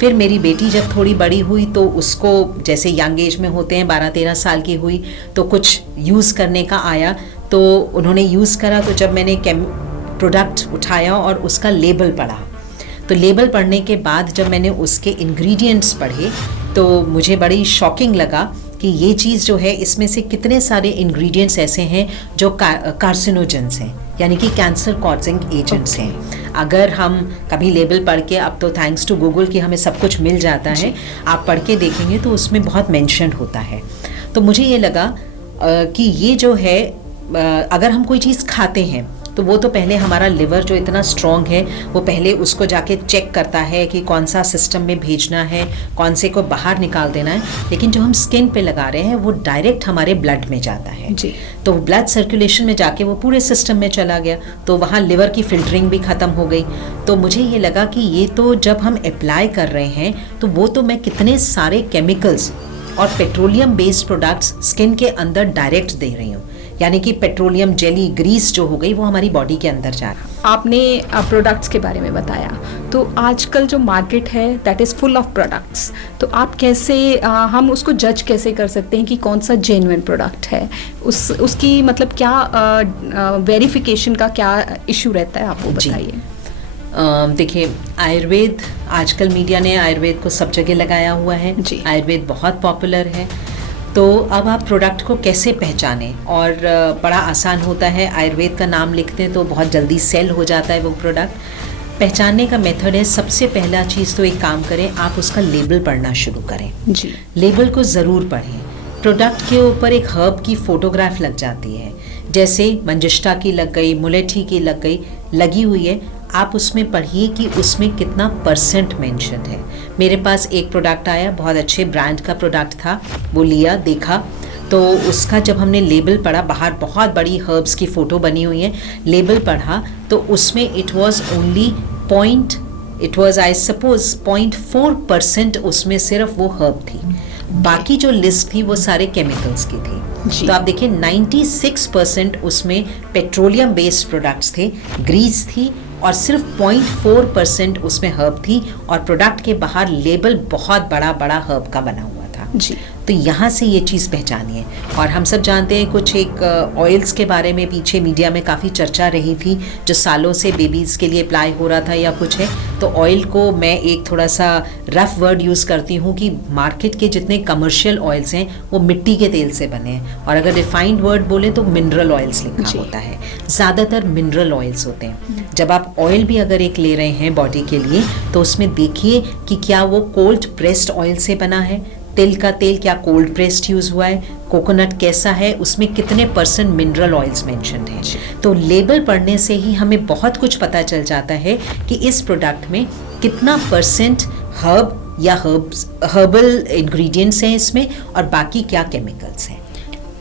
फिर मेरी बेटी जब थोड़ी बड़ी हुई तो उसको जैसे यंग एज में होते हैं 12-13 साल की हुई तो कुछ यूज़ करने का आया, तो उन्होंने यूज़ करा। तो जब मैंने प्रोडक्ट उठाया और उसका लेबल पढ़ा, तो लेबल पढ़ने के बाद जब मैंने उसके इंग्रेडिएंट्स पढ़े तो मुझे बड़ी शॉकिंग लगा कि ये चीज़ जो है इसमें से कितने सारे इंग्रेडिएंट्स ऐसे हैं जो कार्सिनोजेंस हैं, यानी कि कैंसर कॉजिंग एजेंट्स हैं। अगर हम कभी लेबल पढ़ के, अब तो थैंक्स टू गूगल कि हमें सब कुछ मिल जाता है, आप पढ़ के देखेंगे तो उसमें बहुत मेंशन होता है। तो मुझे ये लगा कि ये जो है अगर हम कोई चीज़ खाते हैं तो वो तो पहले हमारा लिवर जो इतना स्ट्रॉन्ग है वो पहले उसको जाके चेक करता है कि कौन सा सिस्टम में भेजना है, कौन से को बाहर निकाल देना है। लेकिन जो हम स्किन पे लगा रहे हैं वो डायरेक्ट हमारे ब्लड में जाता है जी। तो ब्लड सर्कुलेशन में जाके वो पूरे सिस्टम में चला गया, तो वहाँ लिवर की फिल्टरिंग भी ख़त्म हो गई। तो मुझे ये लगा कि ये तो जब हम अप्लाई कर रहे हैं तो वो तो मैं कितने सारे केमिकल्स और पेट्रोलियम बेस्ड प्रोडक्ट्स स्किन के अंदर डायरेक्ट दे रही हूँ, यानी कि पेट्रोलियम जेली ग्रीस जो हो गई वो हमारी बॉडी के अंदर जा रहा है। आपने प्रोडक्ट्स के बारे में बताया, तो आजकल जो मार्केट है that is full of products, तो आप कैसे हम उसको जज कैसे कर सकते हैं कि कौन सा जेन्युइन प्रोडक्ट है? उसकी मतलब क्या वेरिफिकेशन का क्या इशू रहता है, आपको बताइए। देखिए, आयुर्वेद आजकल मीडिया ने आयुर्वेद को सब जगह लगाया हुआ है जी। आयुर्वेद बहुत पॉपुलर है, तो अब आप प्रोडक्ट को कैसे पहचानें? और बड़ा आसान होता है, आयुर्वेद का नाम लिखते हैं तो बहुत जल्दी सेल हो जाता है वो प्रोडक्ट। पहचानने का मेथड है, सबसे पहला चीज़ तो एक काम करें, आप उसका लेबल पढ़ना शुरू करें जी। लेबल को ज़रूर पढ़ें। प्रोडक्ट के ऊपर एक हर्ब की फ़ोटोग्राफ लग जाती है, जैसे मंजिष्ठा की लग गई, मुलेठी की लग गई, लगी हुई है, आप उसमें पढ़िए कि उसमें कितना % मेंशन है। मेरे पास एक प्रोडक्ट आया, बहुत अच्छे ब्रांड का प्रोडक्ट था, वो लिया, देखा, तो उसका जब हमने लेबल पढ़ा, बाहर बहुत बड़ी हर्ब्स की फ़ोटो बनी हुई है, लेबल पढ़ा तो उसमें it was only I suppose 0.4% उसमें सिर्फ वो हर्ब थी, बाकी जो लिस्ट थी वो सारे केमिकल्स की थी। तो आप देखिए 96% उसमें पेट्रोलियम बेस्ड प्रोडक्ट्स थे, ग्रीस थी, और सिर्फ 0.4% उसमें हर्ब थी, और प्रोडक्ट के बाहर लेबल बहुत बड़ा बड़ा हर्ब का बना हुआ था जी। तो यहाँ से ये चीज़ पहचानिए। और हम सब जानते हैं कुछ एक ऑयल्स के बारे में पीछे मीडिया में काफ़ी चर्चा रही थी, जो सालों से बेबीज़ के लिए अप्लाई हो रहा था या कुछ है। तो ऑयल को मैं एक थोड़ा सा रफ वर्ड यूज़ करती हूँ कि मार्केट के जितने कमर्शियल ऑयल्स हैं वो मिट्टी के तेल से बने हैं, और अगर रिफाइंड वर्ड बोले तो मिनरल ऑयल्स लिखा होता है, ज़्यादातर मिनरल ऑयल्स होते हैं। जब आप ऑयल भी अगर एक ले रहे हैं बॉडी के लिए तो उसमें देखिए कि क्या वो कोल्ड प्रेस्ड ऑयल से बना है, तिल का तेल क्या कोल्ड प्रेस्ड यूज़ हुआ है, कोकोनट कैसा है, उसमें कितने % मिनरल ऑयल्स मेंशन्ड हैं। तो लेबल पढ़ने से ही हमें बहुत कुछ पता चल जाता है कि इस प्रोडक्ट में कितना % हर्ब या हर्बल इंग्रेडिएंट्स हैं इसमें, और बाकी क्या केमिकल्स हैं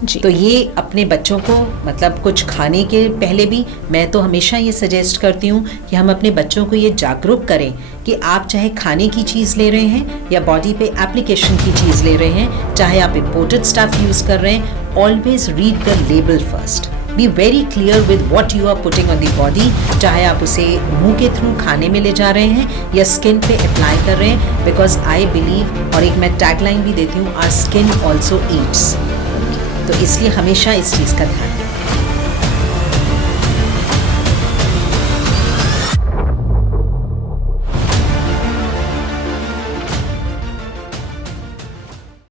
जी। तो ये अपने बच्चों को, मतलब कुछ खाने के पहले भी मैं तो हमेशा ये सजेस्ट करती हूँ कि हम अपने बच्चों को ये जागरूक करें कि आप चाहे खाने की चीज़ ले रहे हैं या बॉडी पे एप्लीकेशन की चीज़ ले रहे हैं, चाहे आप इम्पोर्टेड स्टफ यूज़ कर रहे हैं, always read the label first. Be very clear with what you are putting on the body, चाहे आप उसे मुंह के थ्रू खाने में ले जा रहे हैं या स्किन पे अप्लाई कर रहे हैं, बिकॉज आई बिलीव, और एक मैं टैगलाइन भी देती हूँ, आवर स्किन ऑल्सो ईट्स। तो इसलिए हमेशा इस चीज़ का ध्यान